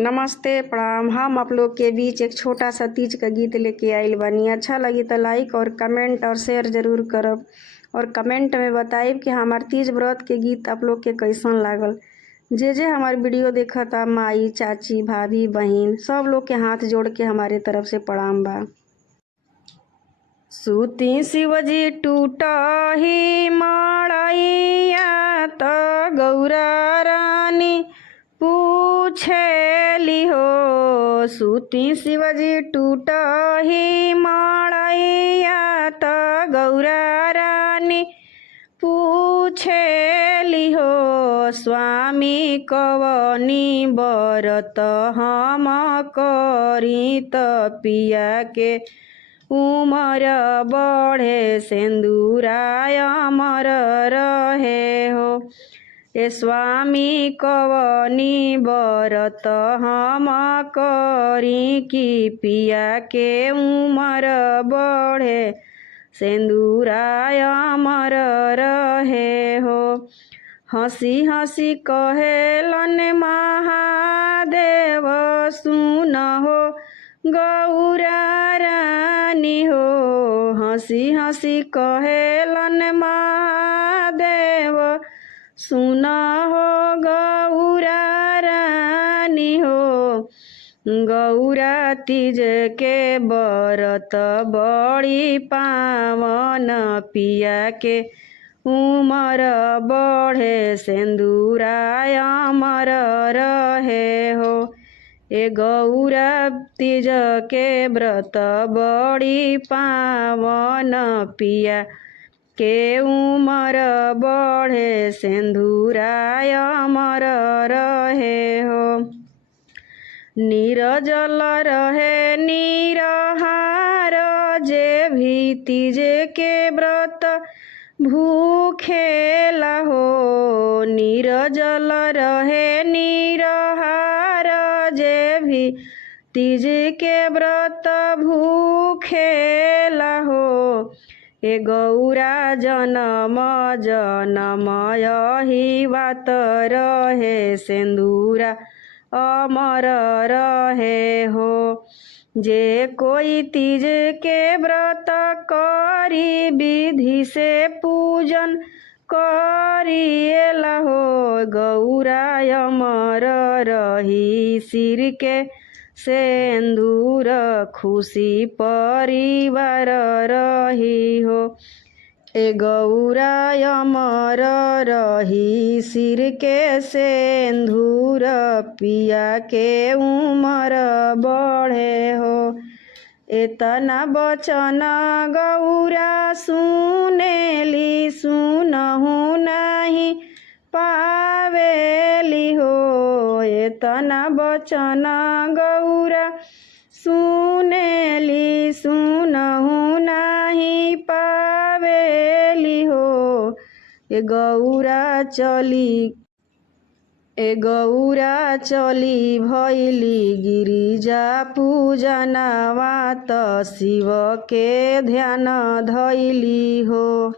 नमस्ते प्रणाम। हम आप लोग के बीच एक छोटा सा तीज का गीत लेके आइल बानी। अच्छा लगी तो लाइक और कमेंट और शेयर जरूर करब और कमेंट में बताइब कि हमार तीज व्रत के गीत आप लोग के कैसन लागल। जे हमार वीडियो देखता माई चाची भाभी बहन सब लोग के हाथ जोड़ के हमारे तरफ से प्रणाम बा। सूती शिवजी टूटही मड़ैया त गौरा रानी पूछेली हो। सूती शिवजी टूटही मड़ैया त गौरा रानी पूछेली हो। स्वामी कवनी बरत हम करी त पिया के उमर बढ़े सिंदूराय अमर रहे हो। ए स्वामी कवनी बरत हम करी कि पिया के उमर बढ़े सिंदूराय अमर रहे हो। हंसी हंसी कहेलन महादेव सुन हो गौरा रानी हो। हंसी हंसी कहेलन महादेव सुन हो गौरा रानी हो। गौरा तीज के बरत बड़ी पावन पिया के उमर बढ़े सिंदूराय अमर रहे हो। ए गौरा तीज के व्रत बड़ी पावन पिया के उमर बढ़े सिंदूराय अमर रहे हो। निर्जल रहे निराहार जे भी तीज के व्रत भूखेला हो। निर्जल रहे निराहार जे भी तीज के व्रत भूखेला हो। ए गौरा जनम जनम यही बात रहे सिंदूरा अमर रहे हो। जे कोई तीज के व्रत करी विधि से पूजन करिएला हो। गौरा अमर रही सिर के सिंदूर खुशी परिवार रही हो। ए गौरा अमर रही सिर के सिंदूर पिया के उमर बढ़े हो। एतना बचन गौरा सुनेली सुनहु नहीं पावेली हो। एतना बचन गौरा सुनेली सुनहु नहीं पावेली हो। ए गौरा चली भैली गिरिजा पूजनवा त शिव के ध्यान धैली हो।